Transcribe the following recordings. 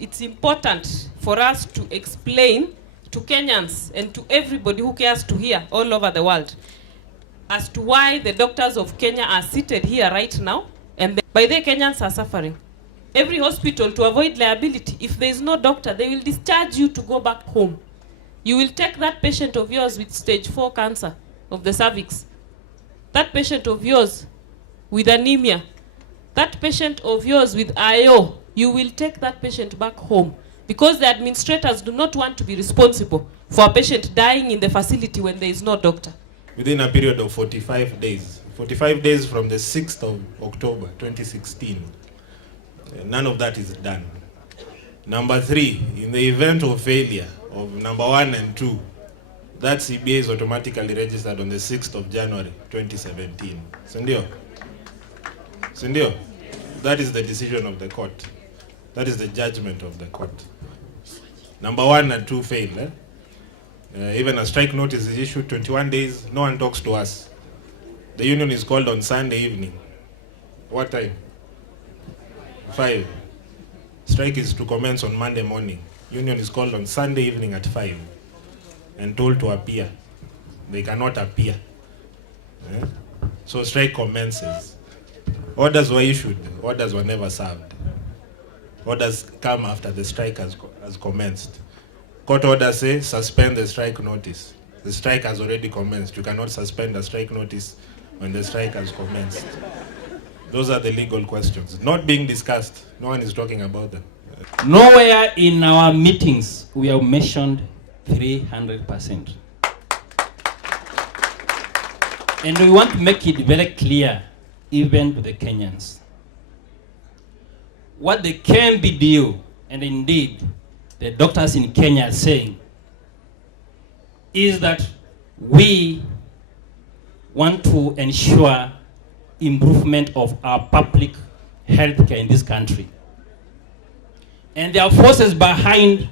It's important for us to explain to Kenyans and to everybody who cares to hear all over the world as to why the doctors of Kenya are seated here right now, and by the Kenyans are suffering. Every hospital, to avoid liability, if there is no doctor, they will discharge you to go back home. You will take that patient of yours with stage 4 cancer of the cervix, that patient of yours with anemia, that patient of yours with IO, you will take that patient back home because the administrators do not want to be responsible for a patient dying in the facility when there is no doctor. Within a period of 45 days, 45 days from the 6th of October 2016, none of that is done. Number 3, in the event of failure of number 1 and 2, that CBA is automatically registered on the 6th of January 2017. Sindio? Sindio? That is the decision of the court. That is the judgment of the court. Number 1 and 2 fail. Even a strike notice is issued 21 days, no one talks to us. The union is called on Sunday evening. What time? 5. Strike is to commence on Monday morning. Union is called on Sunday evening at 5 and told to appear. They cannot appear. So strike commences. Orders were issued. Orders were never served. Orders come after the strike has commenced. Court orders say suspend the strike notice. The strike has already commenced. You cannot suspend a strike notice when the strike has commenced. Those are the legal questions. Not being discussed. No one is talking about them. Nowhere in our meetings we have mentioned 300%. And we want to make it very clear, even to the Kenyans. What the KMBDU, and indeed the doctors in Kenya are saying, is that we want to ensure improvement of our public health care in this country. And there are forces behind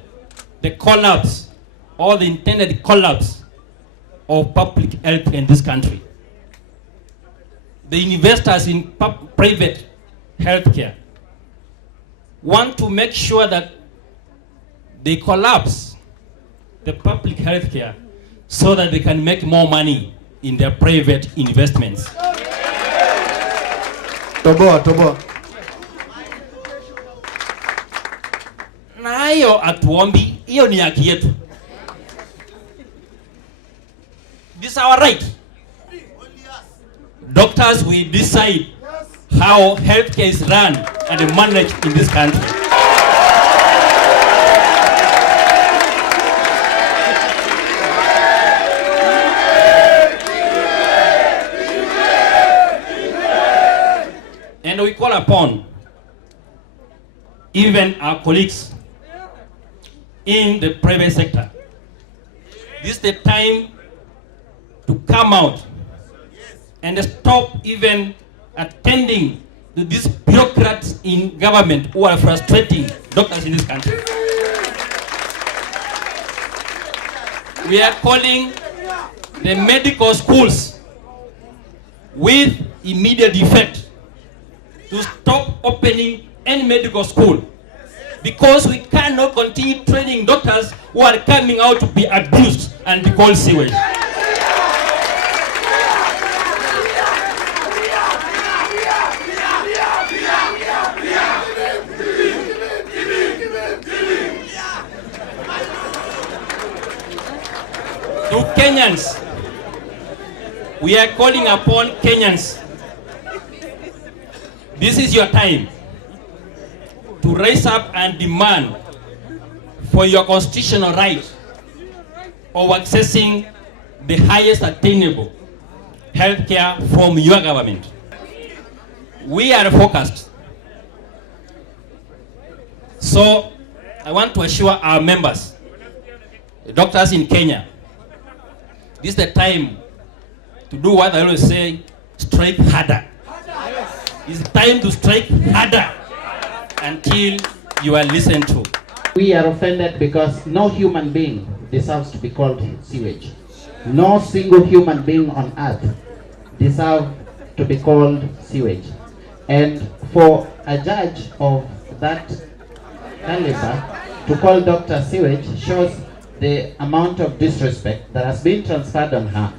the collapse or the intended collapse of public health care in this country. The investors in private health care want to make sure that they collapse the public health care so that they can make more money in their private investments. Toboa. Na hiyo atuombi, hiyo ni haki yetu. This is our right. Doctors will decide how healthcare is run and managed in this country. And we call upon even our colleagues in the private sector. This is the time to come out and stop even attending to these bureaucrats in government who are frustrating doctors in this country. We are calling the medical schools with immediate effect to stop opening any medical school, because we cannot continue training doctors who are coming out to be abused and be called sewage. To Kenyans, we are calling upon Kenyans. This is your time to rise up and demand for your constitutional right of accessing the highest attainable health care from your government. We are focused. So I want to assure our members, the doctors in Kenya, this is the time to do what I always say, strike harder. It's time to strike harder until you are listened to. We are offended because no human being deserves to be called sewage. No single human being on earth deserves to be called sewage. And for a judge of that caliber to call Dr. Sewage shows the amount of disrespect that has been transferred on her.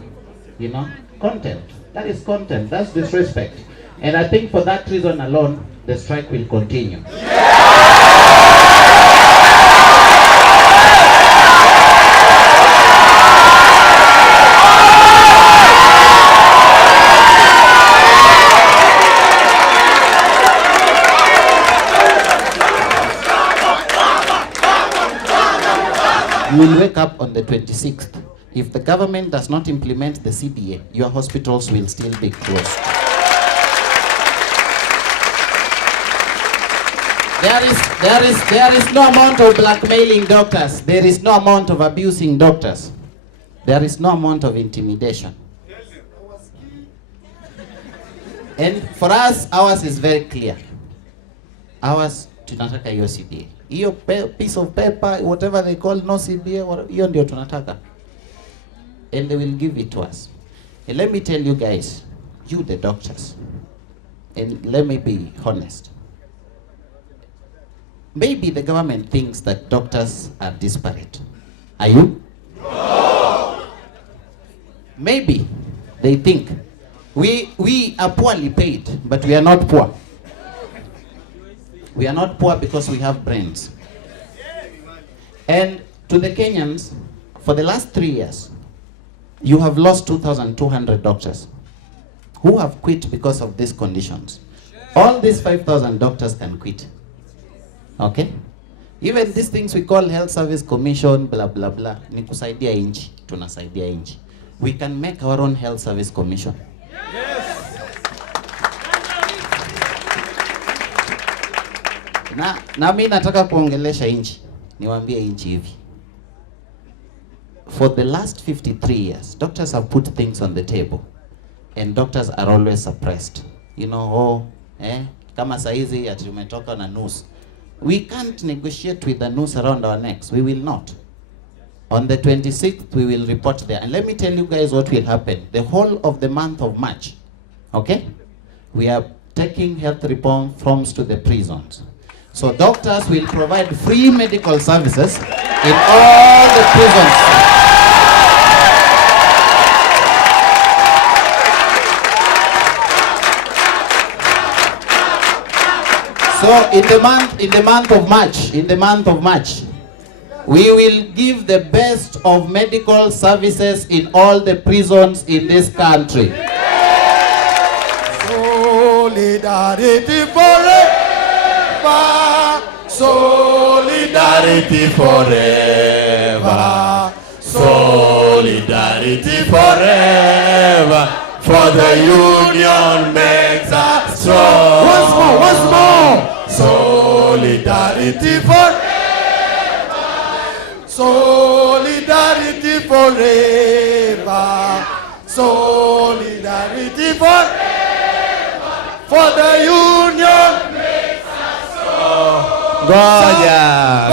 You know, contempt. That is contempt. That's disrespect. And I think for that reason alone, the strike will continue. You will wake up on the 26th. If the government does not implement the CBA, your hospitals will still be closed. There is no amount of blackmailing doctors. There is no amount of abusing doctors. There is no amount of intimidation. And for us, ours is very clear. Ours, tunataka hiyo CBA. Hiyo piece of paper, whatever they call no CBA, hiyo ndio tunataka. And they will give it to us. And let me tell you guys, you the doctors, and let me be honest. Maybe the government thinks that doctors are disparate. Are you? No. Maybe they think we are poorly paid, but we are not poor. We are not poor because we have brains. And to the Kenyans, for the last 3 years, you have lost 2,200 doctors who have quit because of these conditions. All these 5,000 doctors can quit. Okay? Even these things we call Health Service Commission, blah, blah, blah. Ni kusaidia inchi, tunasaidia inchi. We can make our own Health Service Commission. Yes. Na mimi nataka kuongelesha inchi. Niwaambie inchi hivi. For the last 53 years, doctors have put things on the table. And doctors are always suppressed. You know, kama saizi ati umetoka na news. We can't negotiate with the noose around our necks. We will not. On the 26th, we will report there. And let me tell you guys what will happen. The whole of the month of March, okay? We are taking health reforms to the prisons. So doctors will provide free medical services in all the prisons. So in the month of March, we will give the best of medical services in all the prisons in this country. Solidarity forever. Solidarity forever. Solidarity forever. For the union makes us strong. Once more. Solidarity forever. Solidarity forever. Solidarity forever. For the union makes us strong. Goja.